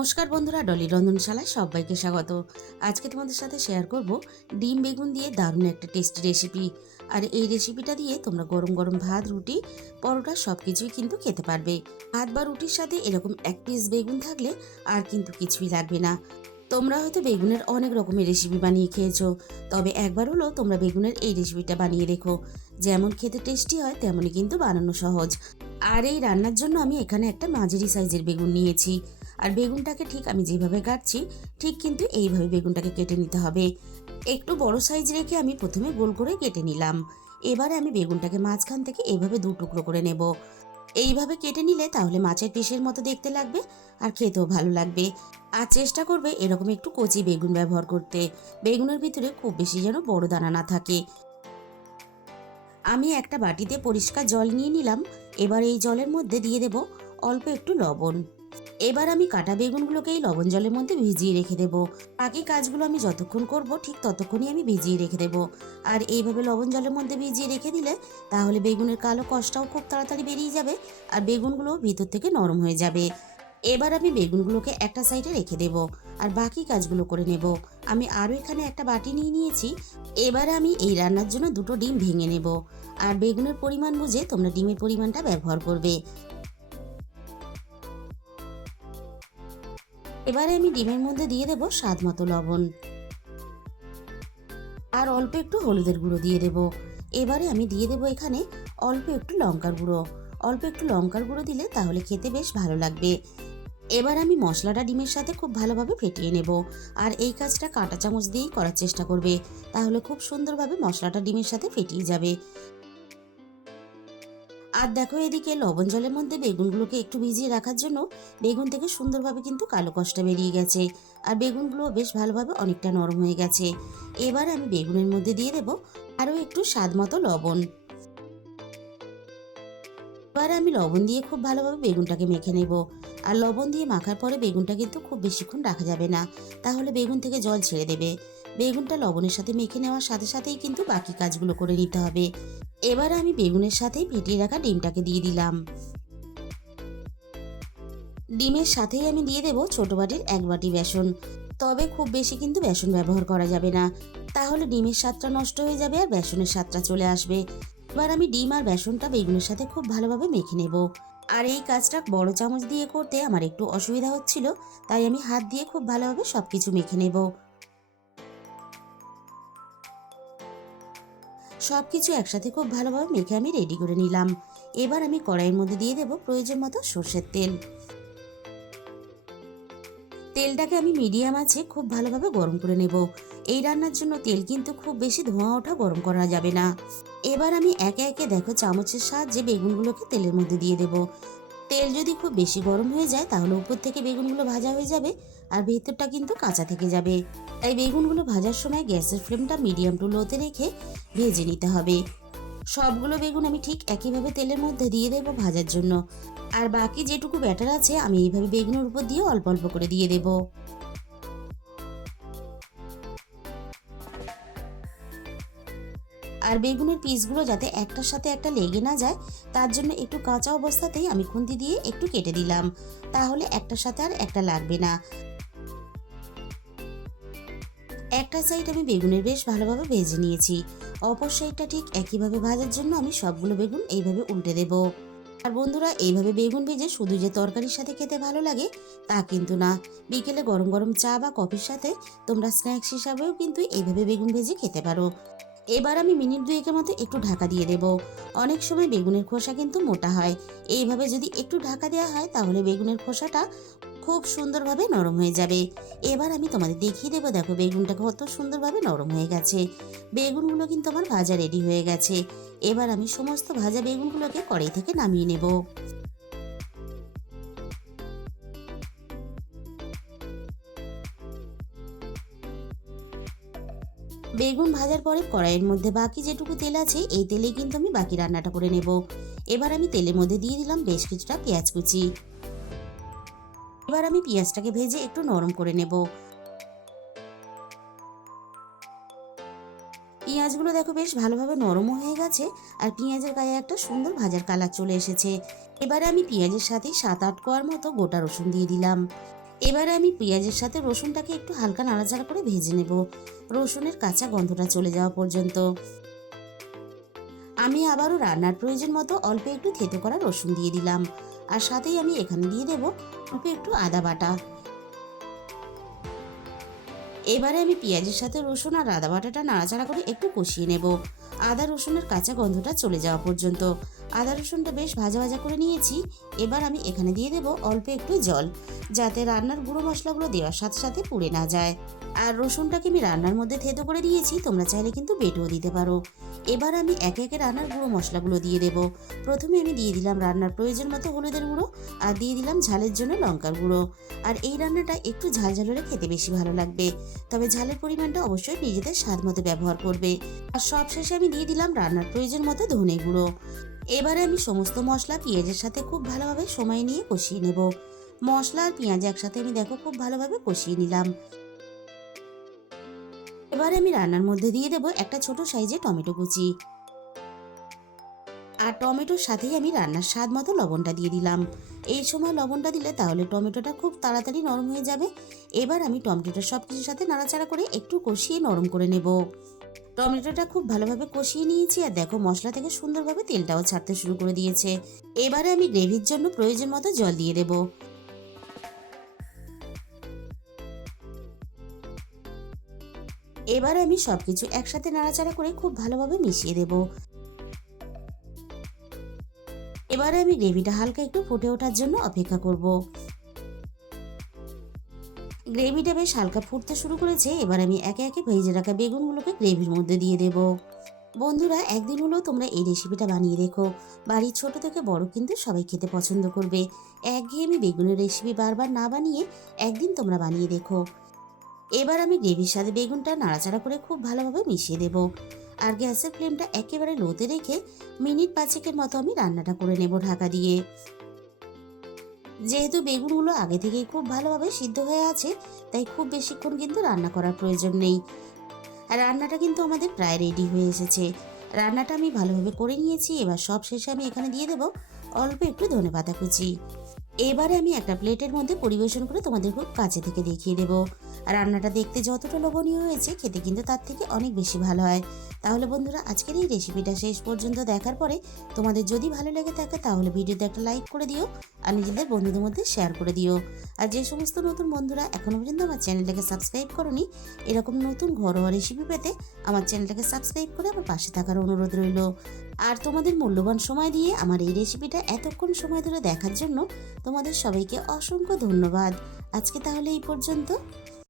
নমস্কার বন্ধুরা, ডলি রন্ধনশালায় সবাইকে স্বাগত। আজকে তোমাদের সাথে শেয়ার করব ডিম বেগুন দিয়ে দারুণ একটা টেস্টি রেসিপি। আর এই রেসিপিটা দিয়ে তোমরা গরম গরম ভাত, রুটি, পরোটা সব কিছুই কিন্তু খেতে পারবে। ভাত বা রুটির সাথে এরকম এক পিস বেগুন থাকলে আর কিন্তু কিছুই লাগবে না। তোমরা হয়তো বেগুনের অনেক রকমের রেসিপি বানিয়ে খেয়েছো, তবে একবার হলো তোমরা বেগুনের এই রেসিপিটা বানিয়ে দেখো। যেমন খেতে টেস্টি হয় তেমনই কিন্তু বানানো সহজ। আর এই রান্নার জন্য আমি এখানে একটা মাঝারি সাইজের বেগুন নিয়েছি। আর বেগুনটাকে ঠিক আমি যেভাবে কাটছি ঠিক কিন্তু এইভাবে বেগুনটাকে কেটে নিতে হবে। একটু বড় সাইজ রেখে আমি প্রথমে গোল করে কেটে নিলাম। এবারে আমি বেগুনটাকে মাঝখান থেকে এইভাবে দু টুকরো করে নেব। এইভাবে কেটে নিলে তাহলে মাছের পিসের মতো দেখতে লাগবে আর খেতেও ভালো লাগবে। আর চেষ্টা করবে এরকম একটু কচি বেগুন ব্যবহার করতে। বেগুনের ভিতরে খুব বেশি যেন বড় দানা না থাকে। আমি একটা বাটিতে পরিষ্কার জল নিয়ে নিলাম। এবার এই জলের মধ্যে দিয়ে দেব অল্প একটু লবণ। এবার আমি কাটা বেগুনগুলোকে এই লবণ জলের মধ্যে ভিজিয়ে রেখে দেব। বাকি কাজগুলো আমি যতক্ষণ করব ঠিক ততক্ষণই আমি ভিজিয়ে রেখে দেব। আর এইভাবে লবণ জলের মধ্যে ভিজিয়ে রেখে দিলে তাহলে বেগুনের কালো কষটাও খুব তাড়াতাড়ি বেরিয়ে যাবে আর বেগুনগুলো ভিতর থেকে নরম হয়ে যাবে। এবার আমি বেগুনগুলোকে একটা সাইডে রেখে দেব আর বাকি কাজগুলো করে নেব। আমি আরও এখানে একটা বাটি নিয়ে নিয়েছি। এবারে আমি এই রান্নার জন্য দুটো ডিম ভেঙে নেব। আর বেগুনের পরিমাণ বুঝে তোমরা ডিমের পরিমাণটা ব্যবহার করবে। এবারে আমি ডিমের মধ্যে দিয়ে দেব স্বাদ মতো লবণ আর অল্প একটু হলুদের গুঁড়ো দিয়ে দেব। এবারে আমি দিয়ে দেব এখানে অল্প একটু লঙ্কার গুঁড়ো। অল্প একটু লঙ্কার গুঁড়ো দিলে তাহলে খেতে বেশ ভালো লাগবে। এবার আমি মশলাটা ডিমের সাথে খুব ভালোভাবে ফেটিয়ে নেব। আর এই কাজটা কাঁটা চামচ দিয়েই করার চেষ্টা করবে, তাহলে খুব সুন্দরভাবে মশলাটা ডিমের সাথে ফেটিয়ে যাবে। আর দেখো এদিকে লবণ জলের মধ্যে বেগুনগুলোকে একটু ভিজিয়ে রাখার জন্য বেগুন থেকে সুন্দরভাবে কিন্তু কালো কষটা বেরিয়ে গেছে। আর বেগুনগুলো বেশ ভালোভাবে অনেকটা নরম হয়ে গেছে। এবার আমি বেগুনের মধ্যে দিয়ে দেব আরও একটু স্বাদ মতো লবণ। এবার আমি লবণ দিয়ে খুব ভালোভাবে বেগুনটাকে মেখে নেব। আর লবণ দিয়ে মাখার পরে বেগুনটা কিন্তু খুব বেশিক্ষণ রাখা যাবে না, তাহলে বেগুন থেকে জল ছেড়ে দেবে। বেগুনটা লবণের সাথে মেখে নেওয়ার সাথে সাথেই কিন্তু বাকি কাজগুলো করে নিতে হবে। এবার আমি বেগুনের সাথেই ফেটিয়ে রাখা ডিমটাকে দিয়ে দিলাম। ডিমের সাথেই আমি দিয়ে দেব ছোট বাটির এক বাটি বেসন। তবে খুব বেশি কিন্তু বেসন ব্যবহার করা যাবে না, তাহলে ডিমের স্বাদটা নষ্ট হয়ে যাবে আর বেসনের স্বাদটা চলে আসবে। এবার আমি ডিম আর বেসনটা বেগুনের সাথে খুব ভালোভাবে মেখে নেব। আর এই কাজটা বড় চামচ দিয়ে করতে আমার একটু অসুবিধা হচ্ছিল, তাই আমি হাত দিয়ে খুব ভালোভাবে সবকিছু মেখে নেব। সবকিছু একসাথে খুব ভালোভাবে মেখে আমি রেডি করে নিলাম। এবার আমি কড়াইয়ের মধ্যে দিয়ে দেব প্রয়োজন মতো সর্ষের তেল। তেলটাকে আমি মিডিয়াম আছে খুব ভালোভাবে গরম করে নেব। এই রান্নার জন্য তেল কিন্তু খুব বেশি ধোঁয়া ওঠা গরম করা যাবে না। এবার আমি একে একে দেখো চামচের সাহায্যে বেগুনগুলোকে তেলের মধ্যে দিয়ে দেব। তেল যদি খুব বেশি গরম হয়ে যায় তাহলে উপর থেকে বেগুনগুলো ভাজা হয়ে যাবে আর ভেতরটা কিন্তু কাঁচা থেকে যাবে। তাই বেগুনগুলো ভাজার সময় গ্যাসের ফ্লেমটা মিডিয়াম টু লোতে রেখে ভেজে নিতে হবে। সবগুলো বেগুন আমি ঠিক একইভাবে তেলের মধ্যে দিয়ে দেব ভাজার জন্য। আর বাকি যেটুকু ব্যাটার আছে আমি এইভাবে বেগুনের উপর দিয়ে অল্প অল্প করে দিয়ে দেব। আর বেগুনের পিসগুলো যাতে একটার সাথে একটা লেগে না যায় তার জন্য একটু কাঁচা অবস্থাতেই আমি খুন্তি দিয়ে একটু কেটে দিলাম, তাহলে একটার সাথে আর একটা লাগবে না। একটা সাইড আমি বেগুনের বেশ ভালোভাবে ভেজে নিয়েছি, অপর সাইডটা ঠিক একইভাবে ভাজার জন্য আমি সবগুলো বেগুন এইভাবে উল্টে দেব। আর বন্ধুরা, এইভাবে বেগুন ভেজে শুধু যে তরকারির সাথে খেতে ভালো লাগে তা কিন্তু না, বিকেলে গরম গরম চা বা কফির সাথে তোমরা স্ন্যাক্স হিসাবেও কিন্তু এইভাবে বেগুন ভেজে খেতে পারো। এবার আমি মিনিট দুয়েকের মতো একটু ঢাকা দিয়ে দেব। অনেক সময় বেগুনের খোসা কিন্তু মোটা হয়, এইভাবে যদি একটু ঢাকা দেওয়া হয় তাহলে বেগুনের খোসাটা খুব সুন্দরভাবে নরম হয়ে যাবে। এবার আমি তোমাদের দেখিয়ে দেবো, দেখো বেগুনটা কত সুন্দরভাবে নরম হয়ে গেছে। বেগুনগুলো কিন্তু আমার ভাজা রেডি হয়ে গেছে। এবার আমি সমস্ত ভাজা বেগুনগুলোকে কড়াই থেকে নামিয়ে নেব। বেগুন ভাজার পরে কড়াইয়ের মধ্যে বাকি যেটুকু তেল আছে এই তেলেই কিন্তু আমি বাকি রান্নাটা করে নেব। এবার আমি তেলের মধ্যে দিয়ে দিলাম বেশ কিছুটা পেঁয়াজ কুচি। এবার আমি পেঁয়াজটাকে ভেজে একটু নরম করে নেব। পেঁয়াজগুলো দেখো বেশ ভালোভাবে নরমও হয়ে গেছে আর পেঁয়াজের গায়ে একটা সুন্দর ভাজার কালার চলে এসেছে। এবারে আমি পেঁয়াজের সাথে 7-8 কোয়ার মতো গোটা রসুন দিয়ে দিলাম। এবারে আমি পেঁয়াজের সাথে রসুনটাকে একটু হালকা নাড়াচাড়া করে ভেজে নেব, রসুনের কাঁচা গন্ধটা চলে যাওয়া পর্যন্ত। আমি আবারও রান্নার প্রয়োজন মতো অল্প একটু থেতো করা রসুন দিয়ে দিলাম, আর সাথেই আমি এখানে দিয়ে দেব অল্প একটু আদা বাটা। এবারে আমি পেঁয়াজের সাথে রসুন আর আদা বাটাটা নাড়াচাড়া করে একটু কষিয়ে নেব, আদা রসুনের কাঁচা গন্ধটা চলে যাওয়া পর্যন্ত। আদা রসুনটা বেশ ভাজা ভাজা করে নিয়েছি। এবার আমি এখানে দিয়ে দেব অল্প একটু জল, যাতে রান্নার গুঁড়ো মশলাগুলো দেওয়ার সাথে সাথে পুড়ে না যায়। আর রসুনটাকে আমি রান্নার মধ্যে থেতো করে দিয়েছি, তোমরা চাইলে কিন্তু বেটেও দিতে পারো। এবার আমি একে একে রান্নার গুঁড়ো মশলাগুলো দিয়ে দেব। প্রথমে আমি দিয়ে দিলাম রান্নার প্রয়োজন মতো হলুদের গুঁড়ো, আর দিয়ে দিলাম ঝালের জন্য লঙ্কার গুঁড়ো। আর এই রান্নাটা একটু ঝাল ঝাল হলে খেতে বেশি ভালো লাগবে, তবে ঝালের পরিমাণটা অবশ্যই নিজেদের স্বাদ মতো ব্যবহার করবে। আর সবশেষে আমি দিয়ে দিলাম রান্নার প্রয়োজন মতো ধনে গুঁড়ো। এবারে আমি সমস্ত মশলা পেঁয়াজের সাথে খুব ভালোভাবে সময় নিয়ে কষিয়ে নেব। মশলা আর পেঁয়াজ একসাথে আমি দেখো খুব ভালোভাবে কষিয়ে নিলাম। এবারে আমি রান্নার মধ্যে দিয়ে দেব একটা ছোট সাইজে টমেটো কুচি, আর টমেটোর সাথেই আমি রান্নার স্বাদ মতো লবণটা দিয়ে দিলাম। এই সময় লবণটা দিলে তাহলে টমেটোটা খুব তাড়াতাড়ি নরম হয়ে যাবে। এবার আমি টমেটোটা সব কিছুর সাথে নাড়াচাড়া করে একটু কষিয়ে নরম করে নেব। টমেটোটা খুব ভালোভাবে কষিয়ে নিয়েছি, আর দেখো মশলা থেকে সুন্দরভাবে তেলটাও ছাড়তে শুরু করে দিয়েছে। এবারে আমি গ্রেভির জন্য প্রয়োজন মতো জল দিয়ে দেব। এবারে আমি সবকিছু একসাথে নাড়াচাড়া করে খুব ভালোভাবে মিশিয়ে দেব। এবারে আমি গ্রেভিটা হালকা একটু ফুটে ওঠার জন্য অপেক্ষা করব। গ্রেভিটা বেশ হালকা ফুটতে শুরু করেছে। এবার আমি একে একে ভেজে রাখা বেগুনগুলোকে গ্রেভির মধ্যে দিয়ে দেব। বন্ধুরা, একদিন হলেও তোমরা এই রেসিপিটা বানিয়ে দেখো, বাড়ির ছোট থেকে বড় কিন্তু সবাই খেতে পছন্দ করবে। একঘেয়েমি বেগুনের রেসিপি বারবার না বানিয়ে একদিন তোমরা বানিয়ে দেখো। এবার আমি গ্রেভির সাথে বেগুনটা নাড়াচাড়া করে খুব ভালোভাবে মিশিয়ে দেব, আর গ্যাসের ফ্লেমটা একেবারে লোতে রেখে মিনিট 5 মতো আমি রান্নাটা করে নেব ঢাকা দিয়ে। যেহেতু বেগুনগুলো আগে থেকেই খুব ভালোভাবে সিদ্ধ হয়ে আছে, তাই খুব বেশিক্ষণ কিন্তু রান্না করার প্রয়োজন নেই। আর রান্নাটা কিন্তু আমাদের প্রায় রেডি হয়ে এসেছে। রান্নাটা আমি ভালোভাবে করে নিয়েছি। এবার সব শেষে আমি এখানে দিয়ে দেব অল্প একটু ধনেপাতা কুচি। এবারে আমি একটা প্লেটের মধ্যে পরিবেশন করে তোমাদের খুব কাছে থেকে দেখিয়ে দেব। রান্নাটা দেখতে যতটা লোভনীয় হয়েছে, খেতে কিন্তু তার থেকে অনেক বেশি ভালো হয়। তাহলে বন্ধুরা, আজকের এই রেসিপিটা শেষ পর্যন্ত দেখার পরে তোমাদের যদি ভালো লেগে থাকে তাহলে ভিডিওতে একটা লাইক করে দিও, আর নিজেদের বন্ধুদের মধ্যে শেয়ার করে দিও। আর যে সমস্ত নতুন বন্ধুরা এখনো পর্যন্ত আমার চ্যানেলটাকে সাবস্ক্রাইব করোনি, এরকম নতুন ঘরোয়া রেসিপি পেতে আমার চ্যানেলটাকে সাবস্ক্রাইব করে আমার পাশে থাকার অনুরোধ রইল। আর তোমাদের মূল্যবান সময় দিয়ে আমার এই রেসিপিটা এতক্ষণ সময় ধরে দেখার জন্য তোমাদের সবাইকে অসংখ্য ধন্যবাদ। আজকে তাহলে এই পর্যন্ত।